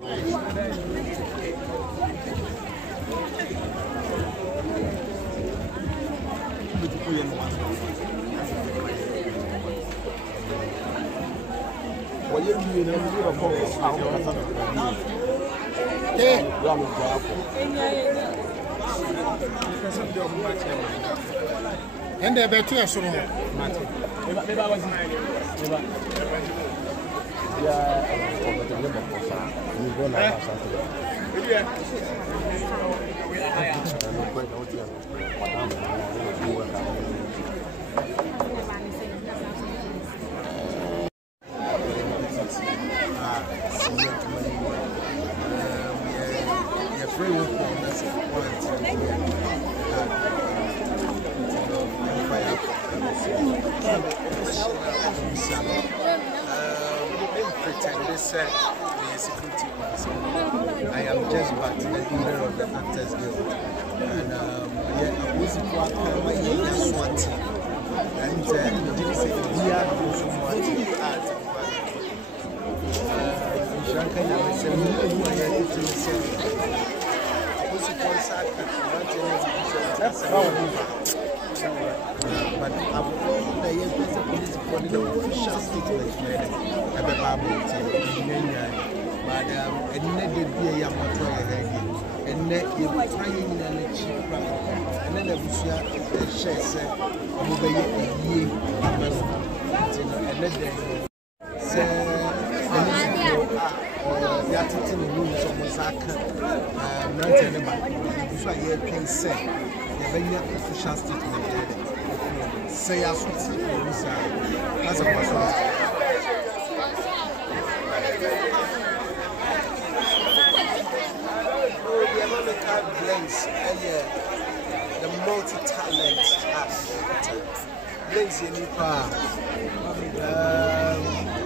And they're better as well. I am just back to the leader of the Actors Guild, and I was and did say we are also wanting art. But I'm the official statement about but and then they be a young and then you trying and cheap and then the share said, over a year, and then say, they are taking the rules of Mosaka, mountain about so I can say, the very official statement. Say, I should see that's a person. Blends the multi-talent blends in Nipa.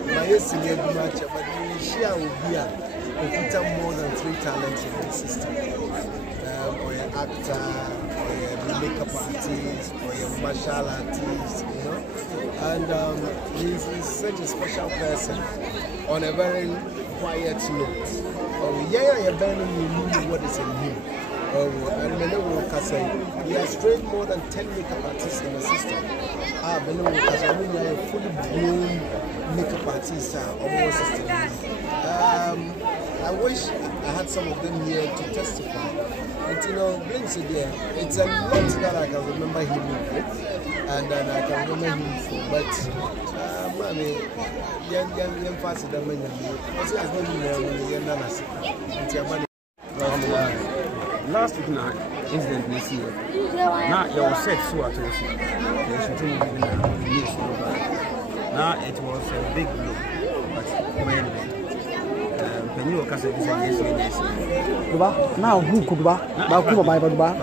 My senior match, but we share will be more than 3 talents in the system. Or an actor, or a makeup artist, or a martial artist, you know. And he's such a special person on a very quiet note. Oh, yeah, you're burning what is in him. Oh, and Melo Kasai, he has trained more than 10 makeup artists in the system. Melo Kasai, we are fully blown makeup artists on our system. I wish I had some of them here to testify. But you know, it's a lot that I can remember him with, and then I can remember him for. But I mean, young faster than many. Also, as well, last week night, incident this year. Now you were set so at all. Now it was a big blow, but when you were cast yes. Now who could buy? Now who buy?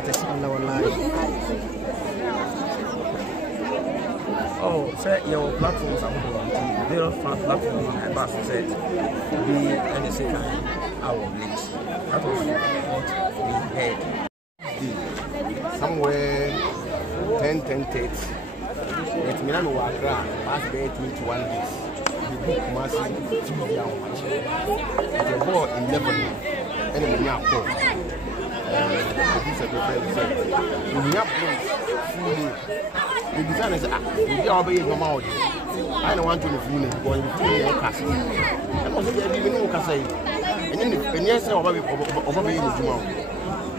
Oh, say your platforms are there platforms and bus said be any second our links. That was what we had. Somewhere 10:30. It means no wagra past 21 days. The book must be 2 years. The ball 11 and then we are 4. This is a different thing. We have the design is we are obeying no more. I don't want to be going to the castle. And also, there is no castle. And yes, over the tomorrow.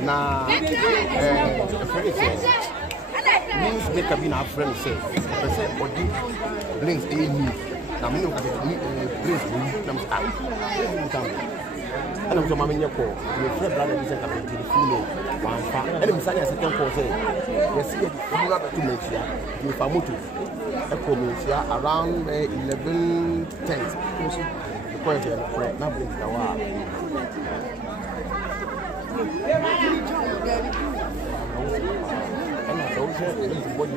Now, a friend says, means make a bin our friend say, but say, what brings a new. Now, we know that brings comes out. And I'm to Mamma Yako, your friend brother is at the female. And I'm saying, a second for say, yes, you have to make here. You are motive. A community around 11:10. Quite a not bring the war. And I told you, what you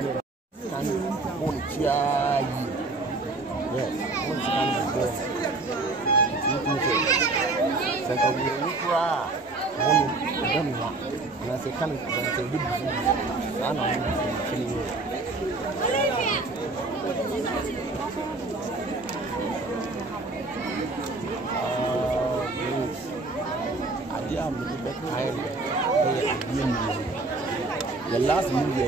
want to yes, what's the Berma, and I say, can I say, good the last movie I